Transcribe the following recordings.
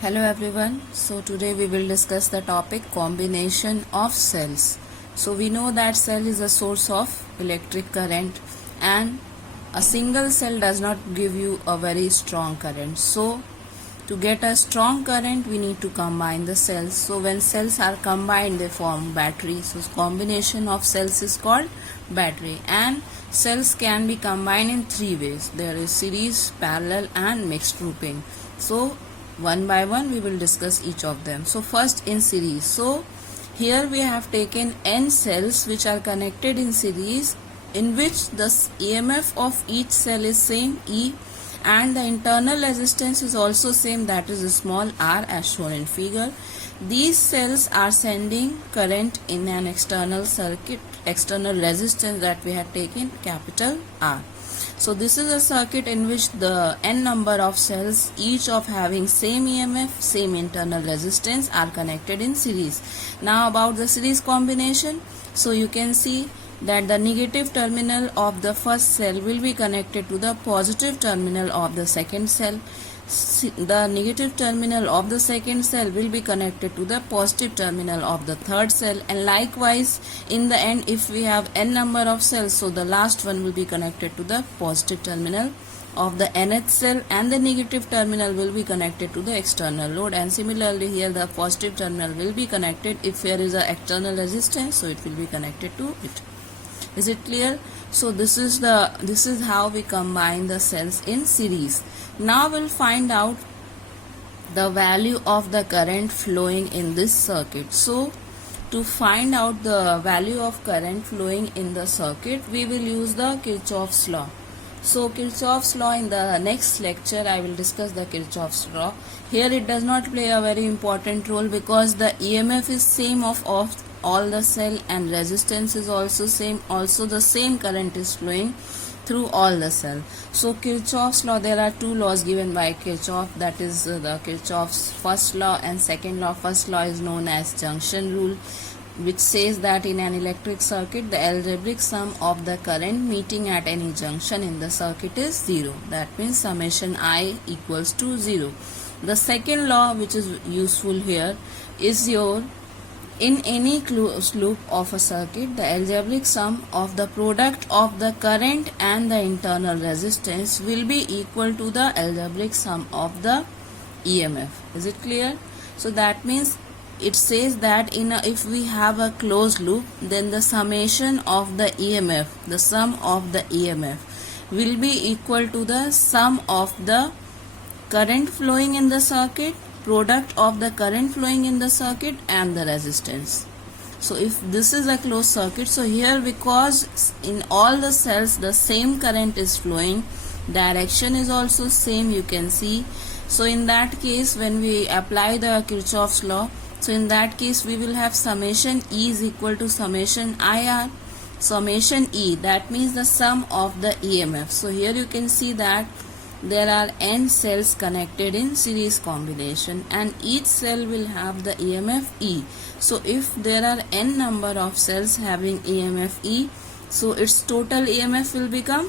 Hello everyone. So today we will discuss the topic combination of cells. So we know that cell is a source of electric current and a single cell does not give you a very strong current. So to get a strong current we need to combine the cells. So when cells are combined they form battery. So combination of cells is called battery, and cells can be combined in three ways. There is series, parallel and mixed grouping. So one by one we will discuss each of them. So first in series. So here we have taken n cells which are connected in series, in which the EMF of each cell is same, E, and the internal resistance is also same, that is a small r, as shown in figure. These cells are sending current in an external circuit, external resistance that we have taken capital R. So this is a circuit in which the n number of cells, each of having same EMF, same internal resistance, are connected in series. Now about the series combination. So you can see that the negative terminal of the first cell will be connected to the positive terminal of the second cell. The negative terminal of the second cell will be connected to the positive terminal of the third cell, and likewise in the end if we have n number of cells, so the last one will be connected to the positive terminal of the nth cell, and the negative terminal will be connected to the external load. And similarly here the positive terminal will be connected, if there is a external resistance, so it will be connected to it. Is it clear? So this is how we combine the cells in series. Now we'll find out the value of the current flowing in this circuit. So to find out the value of current flowing in the circuit, we will use the Kirchhoff's law. So Kirchhoff's law, in the next lecture I will discuss the Kirchhoff's law. Here it does not play a very important role because the EMF is same of all the cell and resistance is also same. Also the same current is flowing through all the cell. So Kirchhoff's law, there are two laws given by Kirchhoff, that is the Kirchhoff's first law and second law. First law is known as junction rule, which says that in an electric circuit the algebraic sum of the current meeting at any junction in the circuit is 0. That means summation I equals to 0. The second law, which is useful here, is in any closed loop of a circuit, the algebraic sum of the product of the current and the internal resistance will be equal to the algebraic sum of the EMF. Is it clear? So that means it says that if we have a closed loop, then the summation of the EMF, the sum of the EMF, will be equal to the sum of the current flowing in the circuit, product of the current flowing in the circuit, and the resistance. So if this is a closed circuit, so here because in all the cells the same current is flowing, direction is also same, you can see. So in that case, when we apply the Kirchhoff's law, so in that case we will have summation E is equal to summation IR. Summation E, that means the sum of the EMF. So here you can see that there are n cells connected in series combination and each cell will have the EMF E. So if there are n number of cells having EMF E, so its total EMF will become,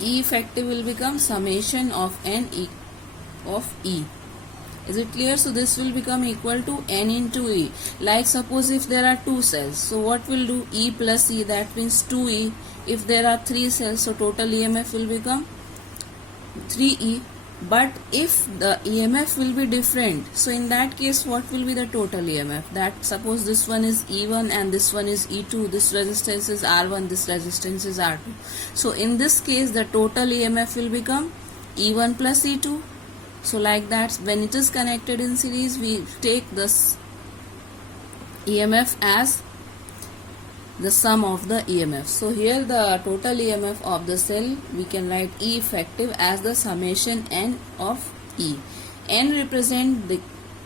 E effective will become summation of n of E. Is it clear? So this will become equal to n into E. Like suppose if there are two cells, so what will do? E plus E, that means 2E. If there are three cells, so total EMF will become 3E. But if the EMF will be different, so in that case what will be the total EMF? That suppose this one is E1 and this one is E2, this resistance is R1, this resistance is R2. So in this case the total EMF will become E1 plus E2. So like that, when it is connected in series, we take this EMF as the sum of the EMF. So here the total EMF of the cell, we can write E effective as the summation n of E. N represent the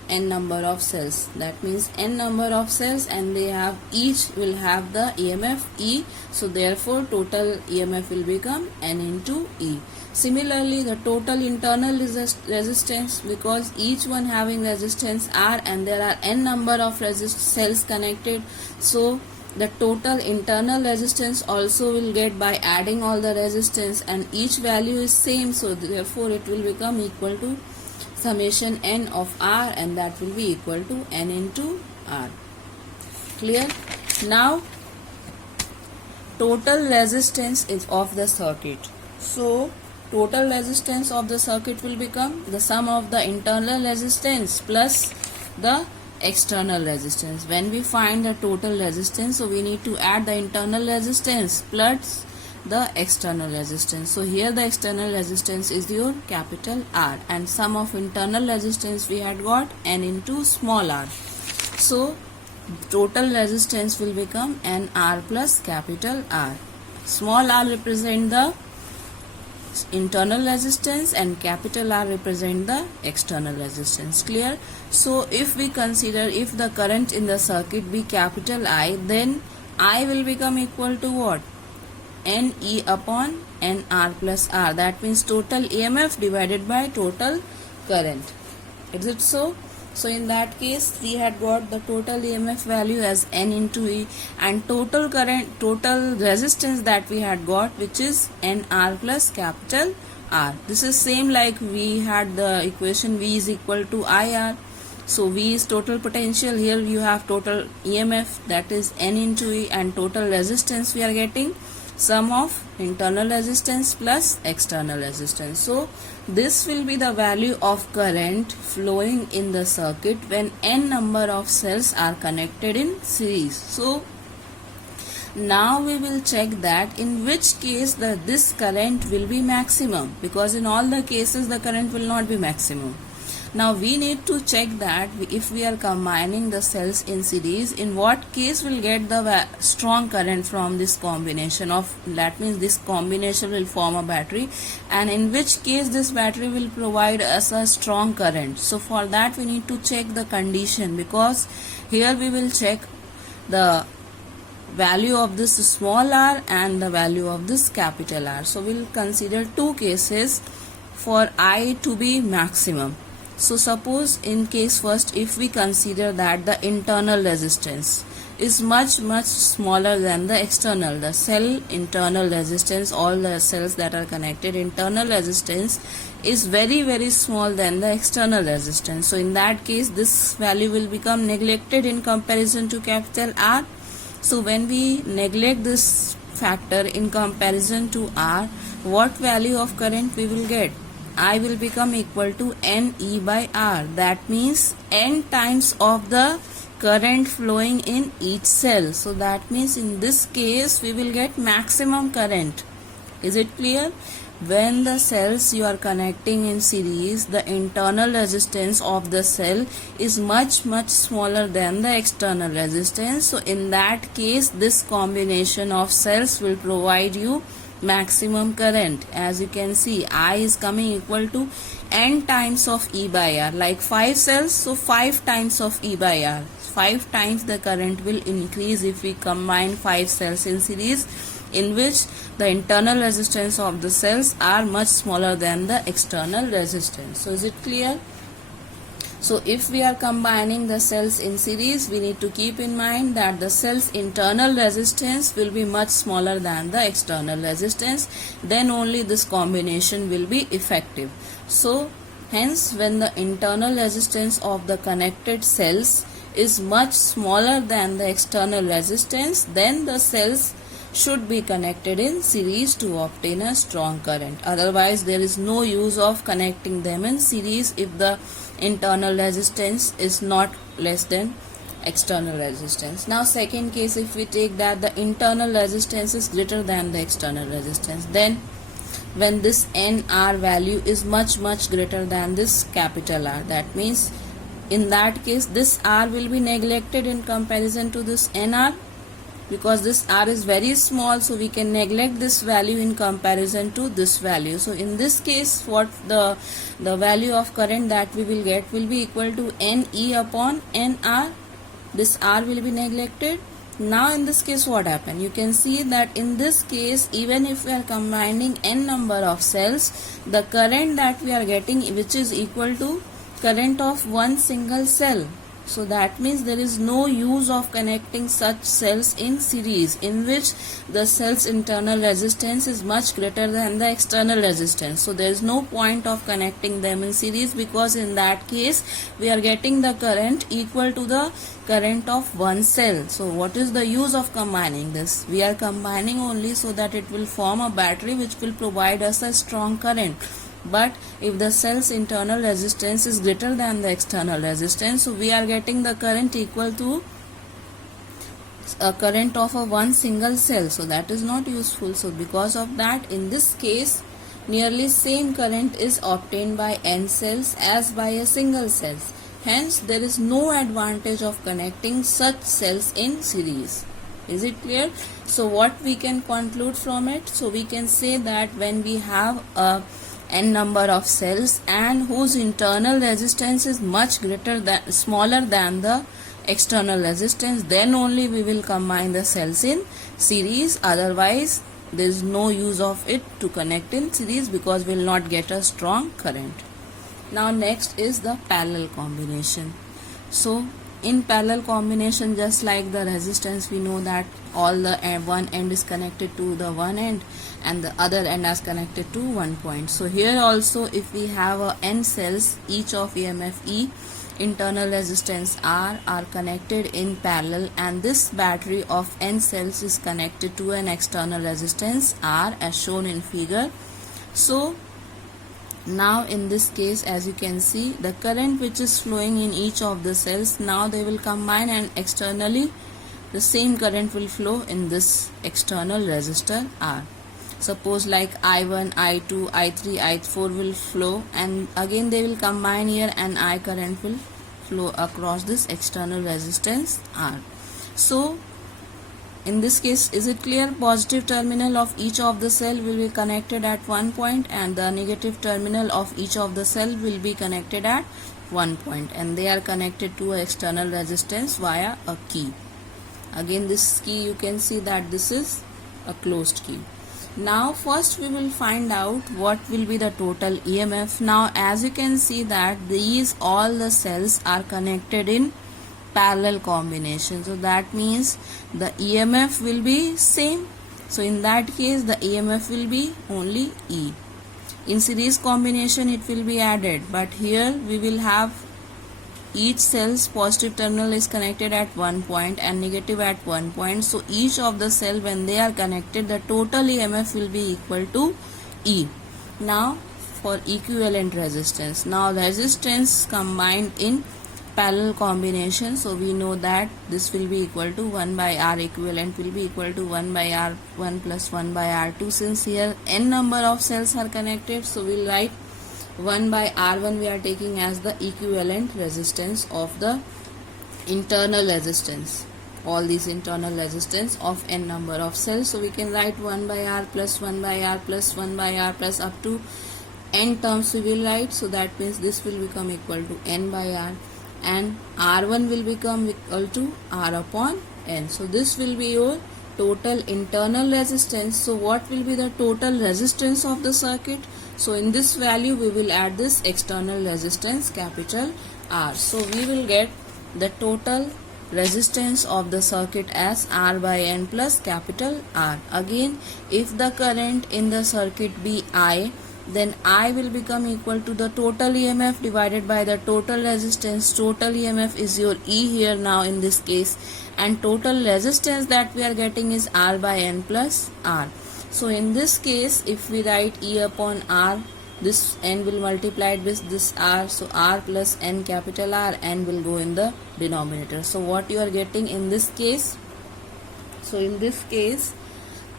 n number of cells, that means n number of cells, and they have each will have the EMF E. So therefore total EMF will become n into E. Similarly, the total internal resistance, because each one having resistance R and there are n number of cells connected, so the total internal resistance also will get by adding all the resistance, and each value is same, so therefore it will become equal to summation n of r, and that will be equal to n into r. Clear? Now total resistance is of the circuit. So total resistance of the circuit will become the sum of the internal resistance plus the external resistance. When we find the total resistance, so we need to add the internal resistance plus the external resistance. So here the external resistance is your capital R, and sum of internal resistance we had got n into small r. So total resistance will become nr plus capital R. Small r represent the internal resistance and capital R represent the external resistance. Clear? So if we consider, if the current in the circuit be capital I, then I will become equal to what? Ne upon nr plus r. That means total EMF divided by total current. Is it so? So in that case we had got the total EMF value as n into E, and total current, total resistance that we had got, which is nr plus capital R. This is same like we had the equation V is equal to IR. So V is total potential, here you have total EMF, that is n into E, and total resistance we are getting sum of internal resistance plus external resistance. So this will be the value of current flowing in the circuit when n number of cells are connected in series. So now we will check that in which case this current will be maximum, because in all the cases the current will not be maximum. Now we need to check that if we are combining the cells in series, in what case we'll get the strong current from this combination of, that means this combination will form a battery, and in which case this battery will provide us a strong current. So for that we need to check the condition, because here we will check the value of this small r and the value of this capital R. So we'll consider two cases for I to be maximum. So suppose in case first, if we consider that the internal resistance is much smaller than the external, the cell internal resistance, all the cells that are connected, internal resistance is very small than the external resistance. So in that case this value will become neglected in comparison to capital R. So when we neglect this factor in comparison to R, what value of current we will get? I will become equal to Ne by R. That means n times of the current flowing in each cell. So that means in this case we will get maximum current. Is it clear? When the cells you are connecting in series, the internal resistance of the cell is much smaller than the external resistance. So in that case this combination of cells will provide you maximum current. As you can see, I is coming equal to n times of E by R, like 5 cells, so 5 times of E by R. 5 times the current will increase if we combine 5 cells in series, in which the internal resistance of the cells are much smaller than the external resistance. So is it clear? So if we are combining the cells in series, we need to keep in mind that the cell's internal resistance will be much smaller than the external resistance. Then only this combination will be effective. So hence when the internal resistance of the connected cells is much smaller than the external resistance, then the cells should be connected in series to obtain a strong current. Otherwise there is no use of connecting them in series if the internal resistance is not less than external resistance. Now second case, if we take that the internal resistance is greater than the external resistance, then when this NR value is much greater than this capital R, that means in that case this R will be neglected in comparison to this NR, because this R is very small, so we can neglect this value in comparison to this value. So in this case, what the value of current that we will get will be equal to Ne upon NR. This R will be neglected. Now in this case what happened? You can see that in this case, even if we are combining n number of cells, the current that we are getting, which is equal to current of one single cell, So that means there is no use of connecting such cells in series in which the cell's internal resistance is much greater than the external resistance. So there is no point of connecting them in series, because in that case we are getting the current equal to the current of one cell. So what is the use of combining this? We are combining only so that it will form a battery which will provide us a strong current. But if the cell's internal resistance is greater than the external resistance, so we are getting the current equal to a current of a one single cell. So that is not useful. So because of that, in this case, nearly same current is obtained by n cells as by a single cell. Hence, there is no advantage of connecting such cells in series. Is it clear? So what we can conclude from it? So we can say that when we have a n number of cells and whose internal resistance is much smaller than the external resistance, then only we will combine the cells in series. Otherwise there is no use of it to connect in series, because we will not get a strong current. Now next is the parallel combination. So in parallel combination, just like the resistance, we know that all the one end is connected to the one end and the other end is connected to one point. So here also, if we have n cells, each of EMF E, internal resistance R are connected in parallel, and this battery of n cells is connected to an external resistance R as shown in figure. So now in this case, as you can see, the current which is flowing in each of the cells, now they will combine and externally the same current will flow in this external resistor R. Suppose like I1, I2, I3, I4 will flow, and again they will combine here and I current will flow across this external resistance R. So in this case, is it clear? Positive terminal of each of the cell will be connected at one point and the negative terminal of each of the cell will be connected at one point, and they are connected to an external resistance via a key. Again this key, you can see that this is a closed key. Now first we will find out what will be the total EMF. Now as you can see that these all the cells are connected in parallel combination, so that means the EMF will be same. So in that case the EMF will be only E. In series combination it will be added, but here we will have each cell's positive terminal is connected at one point and negative at one point. So each of the cell, when they are connected, the total EMF will be equal to E. Now for equivalent resistance, now resistance combined in parallel combination, so we know that this will be equal to 1 by R, equivalent will be equal to 1 by R1 plus 1 by R2. Since here n number of cells are connected, so we'll write 1 by R1 we are taking as the equivalent resistance of the internal resistance, all these internal resistance of n number of cells. So we can write 1 by R plus 1 by R plus 1 by R plus up to n terms we will write. So that means this will become equal to n by R, and R1 will become equal to R upon n. So this will be your total internal resistance. So what will be the total resistance of the circuit? So in this value we will add this external resistance capital R. So we will get the total resistance of the circuit as R by n plus capital R. Again, if the current in the circuit be I, then I will become equal to the total EMF divided by the total resistance. Total EMF is your E here now in this case, and total resistance that we are getting is R by n plus R. So in this case, if we write E upon R, this n will multiply with this R, so R plus n capital R, n will go in the denominator. So what you are getting in this case? So in this case,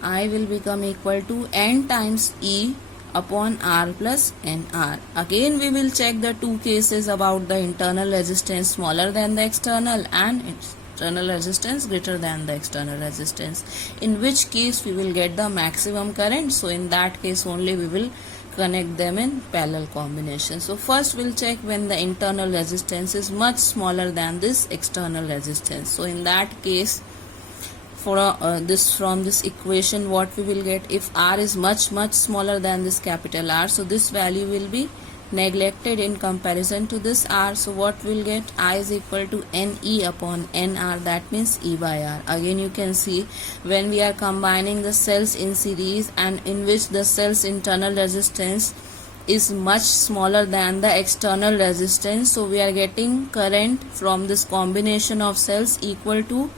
I will become equal to n times E upon R plus NR. Again we will check the two cases about the internal resistance smaller than the external and external resistance greater than the external resistance, in which case we will get the maximum current. So in that case only we will connect them in parallel combination. So first we'll check when the internal resistance is much smaller than this external resistance. So in that case, for from this equation what we will get, if R is much smaller than this capital R, so this value will be neglected in comparison to this R. So what we'll get? I is equal to NE upon NR, that means E by R. Again you can see when we are combining the cells in series and in which the cell's internal resistance is much smaller than the external resistance, so we are getting current from this combination of cells equal to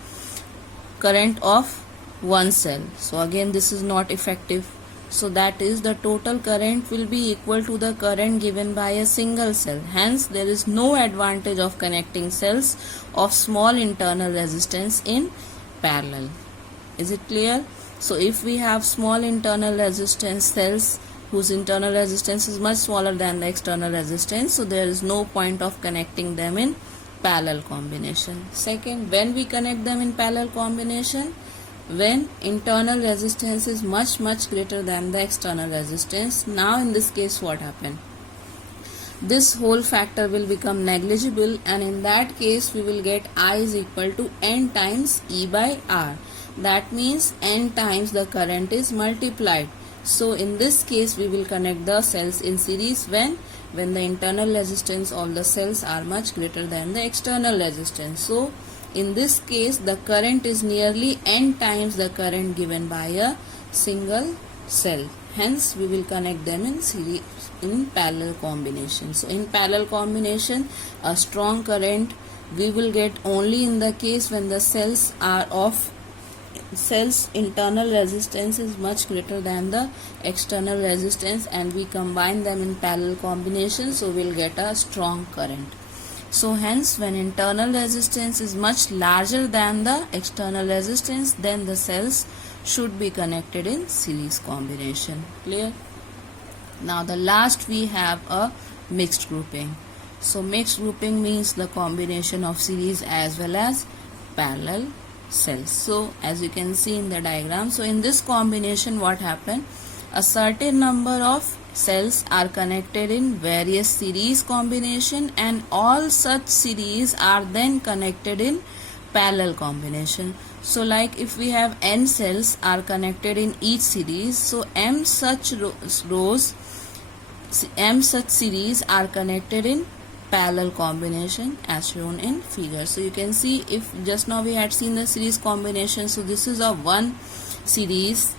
current of one cell. So again this is not effective. So that is, the total current will be equal to the current given by a single cell. Hence there is no advantage of connecting cells of small internal resistance in parallel. Is it clear? So if we have small internal resistance cells whose internal resistance is much smaller than the external resistance, so there is no point of connecting them in parallel combination. Second, when we connect them in parallel combination, when internal resistance is much greater than the external resistance. Now in this case what happened? This whole factor will become negligible, and in that case we will get I is equal to N times E by R. That means N times the current is multiplied. So in this case we will connect the cells in series when the internal resistance of the cells are much greater than the external resistance. So in this case the current is nearly N times the current given by a single cell. Hence we will connect them in series in parallel combination. So in parallel combination, a strong current we will get only in the case when the cells internal resistance is much greater than the external resistance, and we combine them in parallel combination, so we'll get a strong current. So hence when internal resistance is much larger than the external resistance, then the cells should be connected in series combination. Clear? Now the last we have a mixed grouping. So mixed grouping means the combination of series as well as parallel cells. So as you can see in the diagram, so in this combination what happened? A certain number of cells are connected in various series combination, and all such series are then connected in parallel combination. So like if we have n cells are connected in each series, so m such series are connected in parallel combination as shown in figure. So you can see, if just now we had seen the series combination, so this is a one series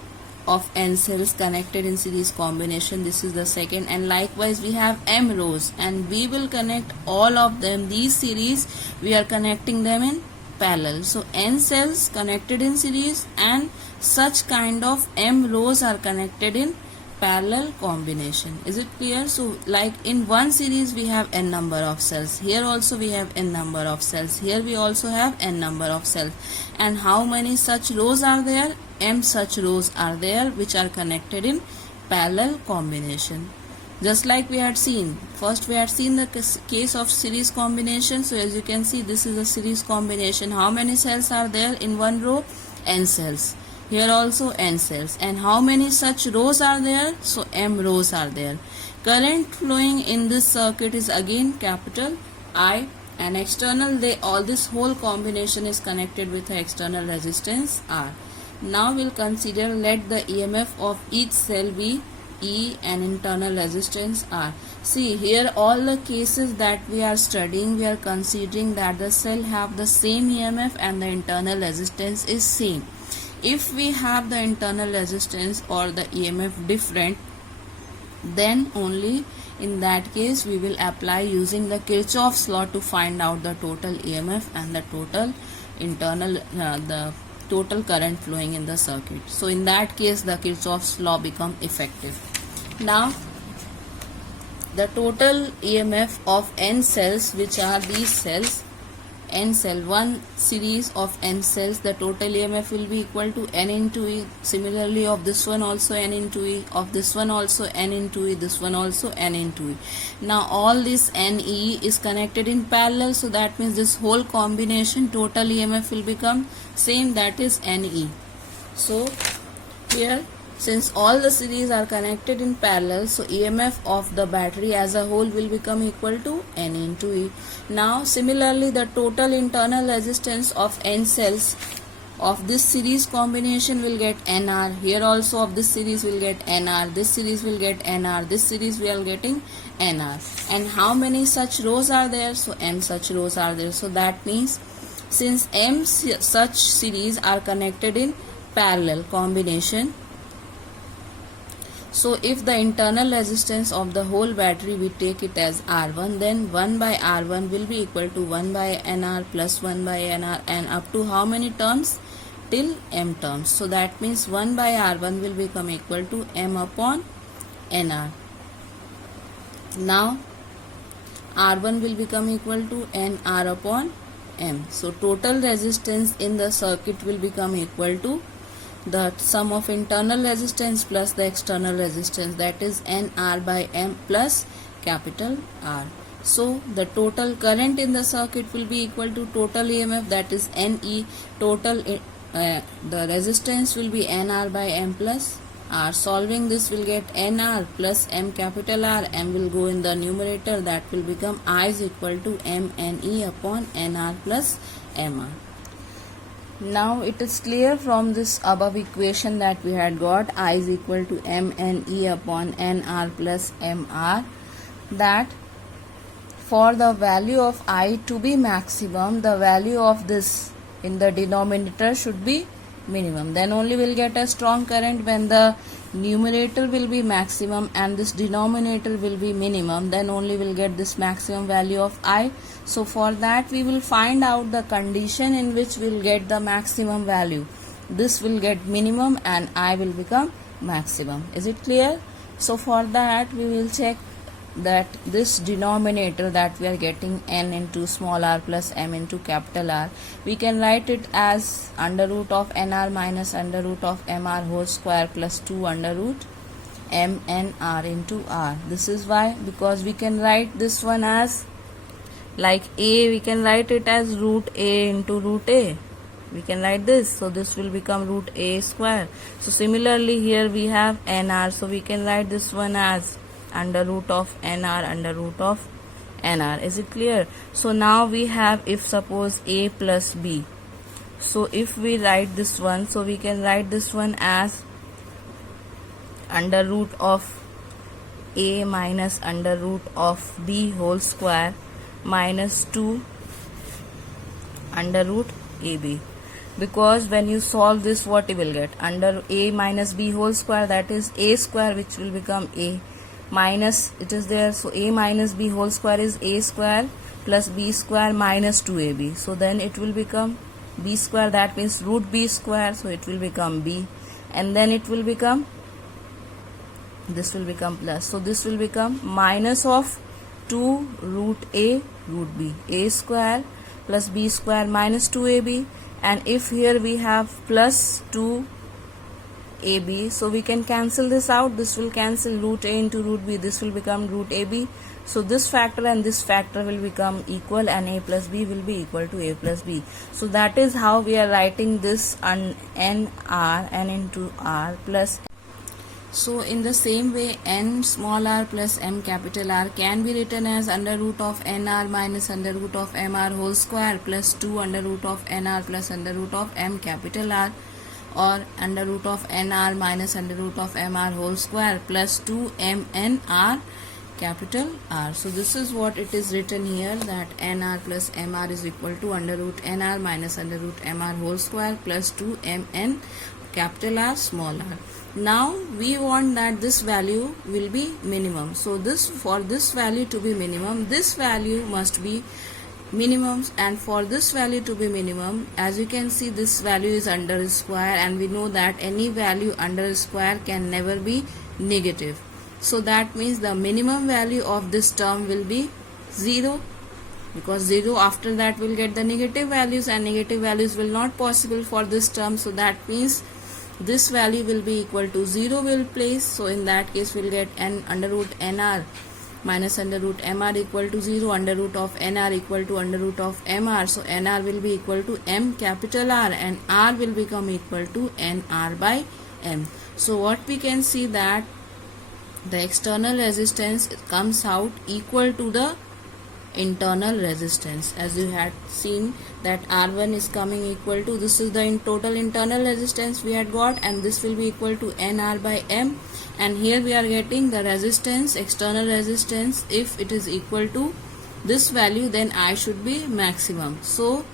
of n cells connected in series combination. This is the second, and likewise we have m rows, and we will connect all of them. These series we are connecting them in parallel. So n cells connected in series and such kind of m rows are connected in parallel combination. Is it clear? So like in one series we have n number of cells, here also we have n number of cells, here we also have n number of cells, and how many such rows are there? M such rows are there which are connected in parallel combination. Just like we had seen, first we had seen the case of series combination. So as you can see, this is a series combination. How many cells are there in one row? N cells. Here also n cells. And how many such rows are there? So m rows are there. Current flowing in this circuit is again capital I, and external, all this whole combination is connected with the external resistance R. Now we'll consider, let the EMF of each cell be E and internal resistance R. See, here all the cases that we are studying, we are considering that the cell have the same EMF and the internal resistance is same. If we have the internal resistance or the EMF different, then only in that case we will apply using the Kirchhoff's law to find out the total EMF and the total internal the total current flowing in the circuit. So in that case the Kirchhoff's law become effective. Now the total EMF of n cells, which are these cells, n cell, one series of n cells, the total EMF will be equal to n into E. Similarly of this one also n into E, of this one also n into E, this one also n into E. Now all this NE is connected in parallel, so that means this whole combination total EMF will become same, that is NE. So here, since all the series are connected in parallel, so EMF of the battery as a whole will become equal to N into E. Now similarly the total internal resistance of n cells of this series combination will get NR. Here also of this series will get NR, this series will get NR, this series we are getting nr. And how many such rows are there? So m such rows are there. So that means since m such series are connected in parallel combination, so if the internal resistance of the whole battery we take it as R1, then 1 by R1 will be equal to 1 by NR plus 1 by NR, and up to how many terms? Till m terms. So that means 1 by R1 will become equal to m upon NR. Now R1 will become equal to NR upon m. So total resistance in the circuit will become equal to the sum of internal resistance plus the external resistance, that is NR by m plus capital R. So the total current in the circuit will be equal to total EMF, that is NE. The resistance will be NR by m plus R. Solving this will get NR plus m capital R. M will go in the numerator, that will become I is equal to m NE upon NR plus MR. Now it is clear from this above equation that we had got I is equal to m NE upon NR plus MR, that for the value of I to be maximum, the value of this in the denominator should be minimum. Then only we'll get a strong current. When the numerator will be maximum and this denominator will be minimum, then only we'll get this maximum value of I. So for that we will find out the condition in which we'll get the maximum value. This will get minimum and I will become maximum. Is it clear? So for that we will check that this denominator that we are getting n into small r plus m into capital R, we can write it as under root of nr minus under root of mr whole square plus 2 under root m n r into r. This is why, because we can write this one as like a, we can write it as root a into root a. We can write this, so this will become root a square. So similarly here we have nr, so we can write this one as under root of nr under root of nr. Is it clear? So now we have, if suppose a plus b, so if we write this one, so we can write this one as under root of a minus under root of b whole square minus 2 under root ab. Because when you solve this, what you will get? Under a minus b whole square, that is a square, which will become a, minus it is there, so a minus b whole square is a square plus b square minus 2ab. So then it will become b square, that means root b square, so it will become b, and then it will become, this will become plus, so this will become minus of 2 root a root b, a square plus b square minus 2ab, and if here we have plus 2 ab, so we can cancel this out. This will cancel, root a into root b, this will become root ab. So this factor and this factor will become equal, and a plus b will be equal to a plus b. So that is how we are writing this n into r plus. So in the same way, n small r plus m capital R can be written as under root of nr minus under root of mr whole square plus 2 under root of nr plus under root of m capital R, or under root of nr minus under root of mr whole square plus 2 mnr capital R. So this is what it is written here, that nr plus mr is equal to under root nr minus under root mr whole square plus 2 mn capital R small r. Now we want that this value will be minimum. So this, for this value to be minimum, this value must be minimum, and for this value to be minimum, as you can see, this value is under a square, and we know that any value under a square can never be negative. So that means the minimum value of this term will be 0, because 0 after that will get the negative values, and negative values will not possible for this term. So that means this value will be equal to 0 will place. So in that case we'll get n under root nr minus under root mr equal to 0, under root of nr equal to under root of mr. So nr will be equal to m capital R, and r will become equal to nr by m. So what we can see, that the external resistance comes out equal to the internal resistance. As you had seen that R1 is coming equal to, this is the total internal resistance we had got, and this will be equal to NR by M, and here we are getting the resistance, external resistance. If it is equal to this value, then I should be maximum. So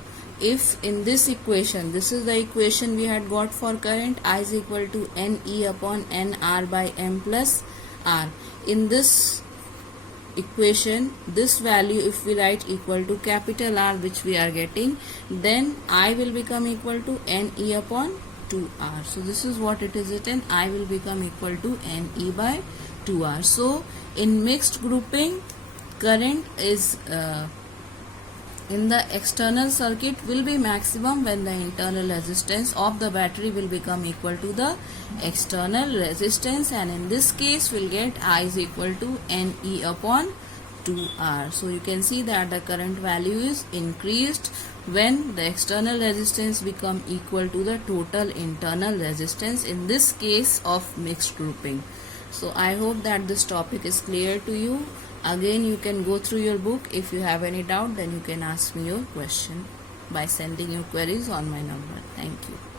if in this equation, this is the equation we had got for current, I is equal to NE upon NR by M plus R. In this equation, this value if we write equal to capital R, which we are getting, then I will become equal to NE upon 2R. So this is what it is written, I will become equal to NE by 2R. So in mixed grouping, current is in the external circuit will be maximum when the internal resistance of the battery will become equal to the external resistance, and in this case we'll get I is equal to NE upon 2R. So you can see that the current value is increased when the external resistance become equal to the total internal resistance, in this case of mixed grouping. So I hope that this topic is clear to you. Again, you can go through your book. If you have any doubt, then you can ask me your question by sending your queries on my number. Thank you.